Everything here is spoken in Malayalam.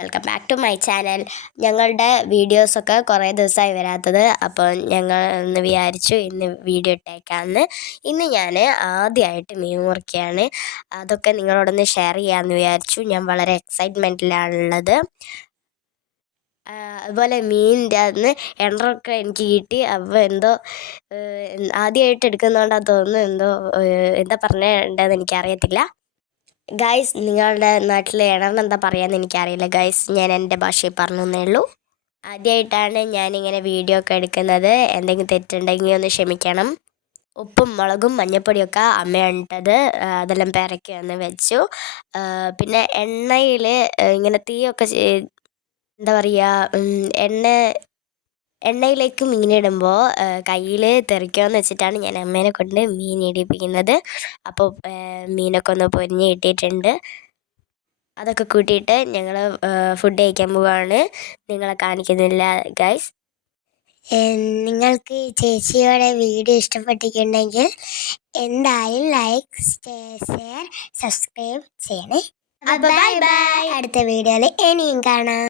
Welcome back to my channel. ഞങ്ങളുടെ വീഡിയോസൊക്കെ കുറേ ദിവസമായി വരാത്തത്. അപ്പോൾ ഞങ്ങൾ ഇന്ന് വിചാരിച്ചു ഇന്ന് വീഡിയോ ഇട്ടേക്കാമെന്ന്. ഇന്ന് ഞാൻ ആദ്യമായിട്ട് മീൻ മുറിക്കുകയാണ്. അതൊക്കെ നിങ്ങളോടൊന്ന് ഷെയർ ചെയ്യാമെന്ന് വിചാരിച്ചു. ഞാൻ വളരെ എക്സൈറ്റ്മെൻറ്റിലാണുള്ളത്. അതുപോലെ മീനിൻ്റെ അതിന് എണ്ണമൊക്കെ എനിക്ക് കിട്ടി. അപ്പോൾ എന്തോ ആദ്യമായിട്ട് എടുക്കുന്നതുകൊണ്ടാണ് തോന്നുന്നു, എന്താ പറഞ്ഞേണ്ടതെന്ന് എനിക്കറിയത്തില്ല. ഗൈസ്, നിങ്ങളുടെ നാട്ടിൽ ഇണമെന്ന് എന്താ പറയാമെന്ന് എനിക്കറിയില്ല ഗൈസ്. ഞാൻ എൻ്റെ ഭാഷയിൽ പറഞ്ഞേ ഉള്ളൂ. ആദ്യമായിട്ടാണ് ഞാനിങ്ങനെ വീഡിയോ ഒക്കെ എടുക്കുന്നത്. എന്തെങ്കിലും തെറ്റുണ്ടെങ്കിൽ ഒന്ന് ക്ഷമിക്കണം. ഉപ്പും മുളകും മഞ്ഞൾപ്പൊടിയൊക്കെ അമ്മയാണ് ഇട്ടത്. അതെല്ലാം പെരക്കി ഒന്ന് വെച്ചു. പിന്നെ എണ്ണയിൽ ഇങ്ങനെ തീയൊക്കെ എന്താ പറയുക, എണ്ണയിലേക്ക് മീനിടുമ്പോൾ കയ്യിൽ തെറിക്കുമെന്ന് വെച്ചിട്ടാണ് ഞാൻ അമ്മേനെ കൊണ്ട് മീൻ ഇടിപ്പിക്കുന്നത്. അപ്പോൾ മീനൊക്കെ ഒന്ന് പൊരിഞ്ഞ് കിട്ടിയിട്ടുണ്ട്. അതൊക്കെ കൂട്ടിയിട്ട് ഞങ്ങൾ ഫുഡ് കഴിക്കാൻ പോവുകയാണ്. നിങ്ങളെ കാണിക്കുന്നില്ല ഗൈസ്. നിങ്ങൾക്ക് ചേച്ചിയുടെ വീഡിയോ ഇഷ്ടപ്പെട്ടിട്ടുണ്ടെങ്കിൽ എന്തായാലും ലൈക്ക്, ഷെയർ, സബ്സ്ക്രൈബ് ചെയ്യണേ. Bye bye. അടുത്ത വീഡിയോയിൽ ഇനിയും കാണാം.